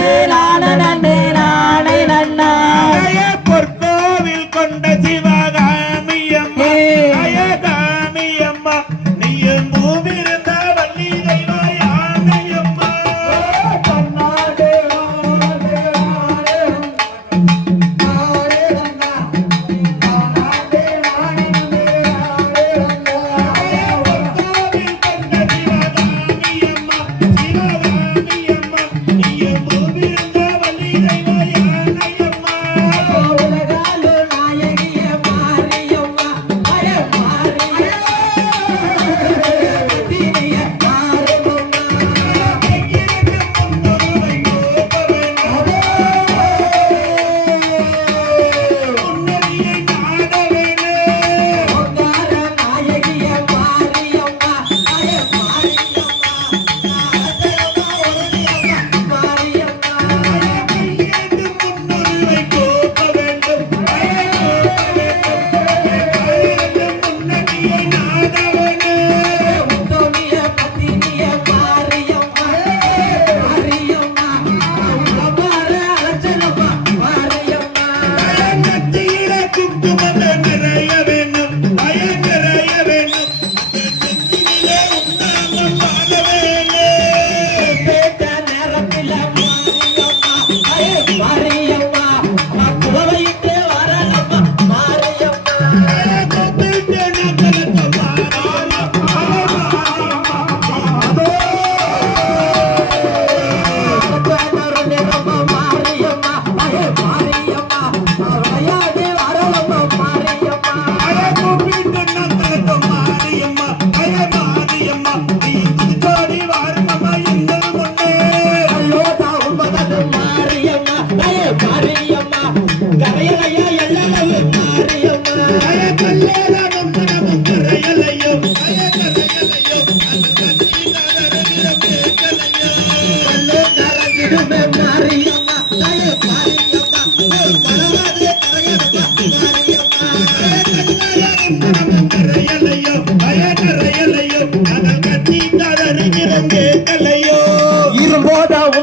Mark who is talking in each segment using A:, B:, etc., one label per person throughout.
A: மேலான நன்மை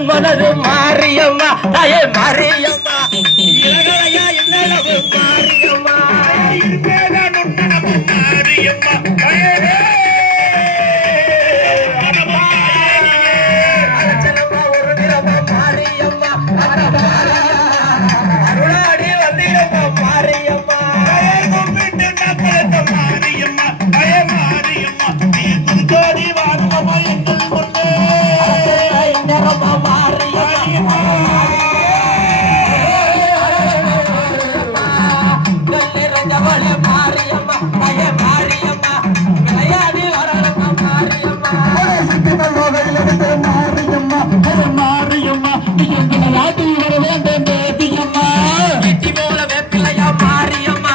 A: மலரு மாரியம்மா தாயே மாரியம்மா இளகலையா என்னளவு மாரியம்மா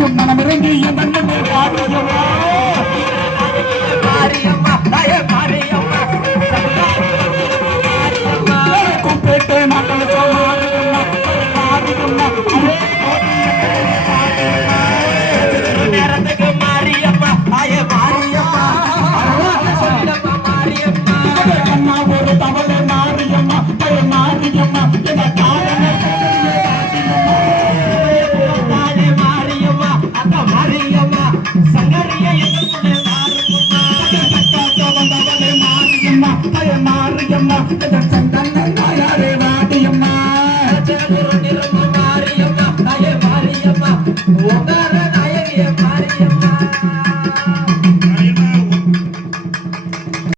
B: உன் மனம் இறங்கி என் அண்ணன் பாடியவா
A: மாரியம்மா மாரியம்மா
B: ஒரு தவறு Mama,